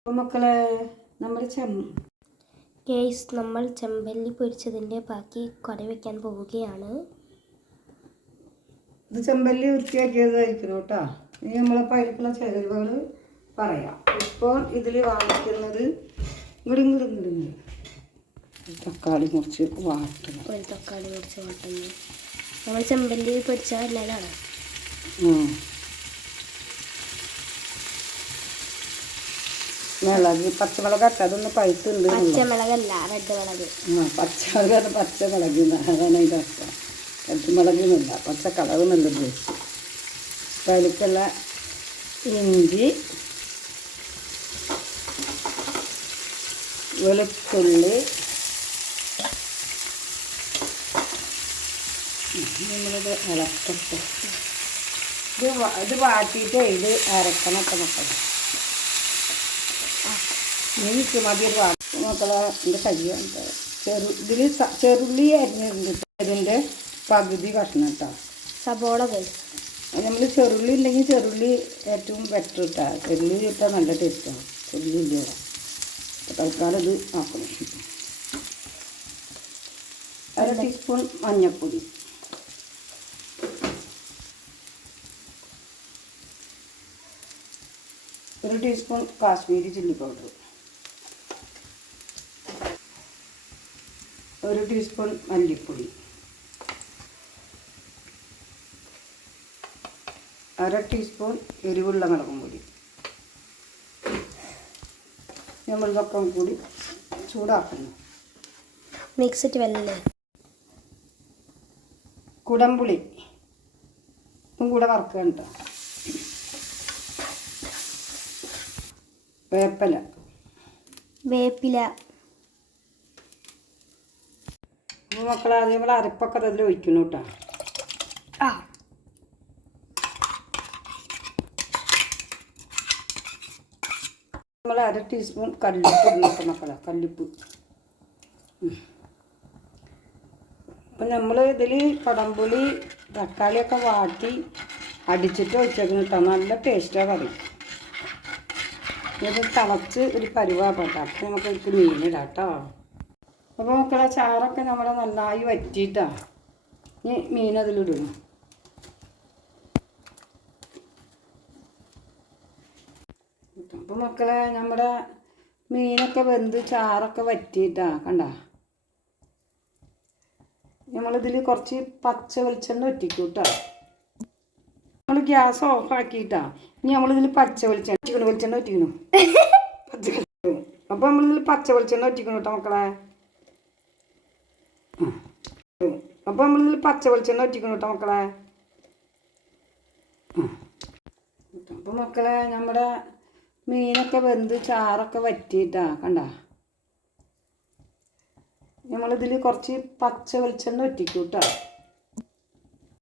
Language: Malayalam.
അപ്പോൾ മക്കളെ നമ്മൾ നമ്മൾ ചെമ്പല്ലി പൊരിച്ചതിൻ്റെ ബാക്കി കറി വയ്ക്കാൻ പോവുകയാണ്. ഇത് ചെമ്പല്ലി വൃത്തിയാക്കിയതായിരിക്കണം കേട്ടോ. ഇനി നമ്മളപ്പോൾ അതിലേക്കുള്ള ചേരുവകൾ പറയാം. ഇപ്പോൾ ഇതിൽ വാങ്ങിക്കുന്നത് ഇങ്ങോട്ട് തക്കാളി മുറിച്ച് വാട്ടണം. ഒരു തക്കാളി മുറിച്ച് വാട്ടുന്നു. നമ്മൾ ചെമ്പല്ലി പൊരിച്ച നല്ലതാണ്. മുളക് പച്ചമുളകൊക്കെ അതൊന്ന് പഴുത്തുണ്ട്. പച്ചമുളകല്ല, റെഡ് മുളക്. പച്ചമുളക് പച്ചമുളക് അതാണ് അതിൻ്റെ അർത്ഥം. പച്ചമുളകൊന്നുമില്ല, പച്ച കളർ നല്ല ഉദ്ദേശിച്ചു. അപ്പം അതിലേക്കുള്ള ഇഞ്ചി, വെളുത്തുള്ളി, നമ്മളിത് ഇളക്കട്ടെ. ഇത് വാട്ടിയിട്ട് ഇത് അരക്കണൊക്കെ മക്കളെ. എനിക്ക് മതിയൊരു വാട്ടി മക്കളെ. എൻ്റെ കയ്യുണ്ട് ഇതിൽ ചെറുള്ളി അരിഞ്ഞിട്ടുണ്ട്. അതിൻ്റെ പകുതി കഷ്ണം കേട്ടോ. സബോള നമ്മൾ ചെറുള്ളി ഉണ്ടെങ്കിൽ ചെറുള്ളി ഏറ്റവും ബെറ്റർ ഇട്ടാ. ചെറുള്ളി ഇട്ടാൽ നല്ല ടേസ്റ്റാണ്. ചെറുള്ളി ഇല്ല ഇവിടെ. അപ്പോൾ തൽക്കാലം ഇത് ആക്കണം. 1 ടീസ്പൂൺ മഞ്ഞൾപ്പൊടി, 1 teaspoon Kashmiri chilli powder, 1 teaspoon മല്ലിപ്പൊടി, 1/2 ടീസ്പൂൺ എരിവുള്ള മുളകും പൊടി. നമ്മളിതൊക്കെ കൂടി ചൂടാക്കുന്നു. മിക്സിറ്റ് വെല്ലേ. കുടംപുളി ഇതും കൂടെ വറുക്കുക കേട്ടോ. വേപ്പില. അപ്പോൾ മക്കളെ ആദ്യം നമ്മൾ അരപ്പൊക്കെ അതിൽ ഒഴിക്കണം കേട്ടോ. നമ്മൾ 1/2 ടീസ്പൂൺ കല്ലുപ്പ് ഇടണം മക്കളെ. കല്ലുപ്പ്. അപ്പം നമ്മൾ ഇതിൽ കുടംപുളി തക്കാളിയൊക്കെ വാട്ടി അടിച്ചിട്ട് ഒഴിച്ചേക്കണം കേട്ടോ. നല്ല ടേസ്റ്റാണ് കറി. ഇത് തിളച്ച് ഒരു പരുവാകട്ടെ. അപ്പം നമുക്ക് ഇതിൽ മീനിടാം കേട്ടോ. അപ്പോൾ മക്കളെ ചാറൊക്കെ നമ്മൾ നന്നായി വറ്റിയിട്ടാണ് ഇനി മീനതിലിടണം. അപ്പോൾ മക്കളെ നമ്മുടെ മീനൊക്കെ വെന്ത് ചാറൊക്കെ വറ്റിയിട്ടാണ് കണ്ട. നമ്മളിതിൽ കുറച്ച് പച്ച വെളിച്ചെണ്ണ വറ്റിക്കും കേട്ടോ. നമ്മൾ ഗ്യാസ് ഓഫാക്കിയിട്ടാണ്. ഇനി നമ്മളിതിൽ പച്ച വെളിച്ചെണ്ണ വറ്റിക്കണം. അപ്പോൾ നമ്മളിതിൽ പച്ച വെളിച്ചെണ്ണ വറ്റിക്കണം കേട്ടോ മക്കളെ. അപ്പോൾ നമ്മളിതിൽ പച്ച വെളിച്ചെണ്ണ വറ്റിക്കണം കേട്ടോ മക്കളെ. അപ്പോൾ മക്കളെ നമ്മുടെ മീനൊക്കെ വെന്ത് ചാറൊക്കെ വറ്റിയിട്ടാണ് കണ്ട. നമ്മളിതിൽ കുറച്ച് പച്ച വെളിച്ചെണ്ണ വറ്റിക്കും കേട്ടോ.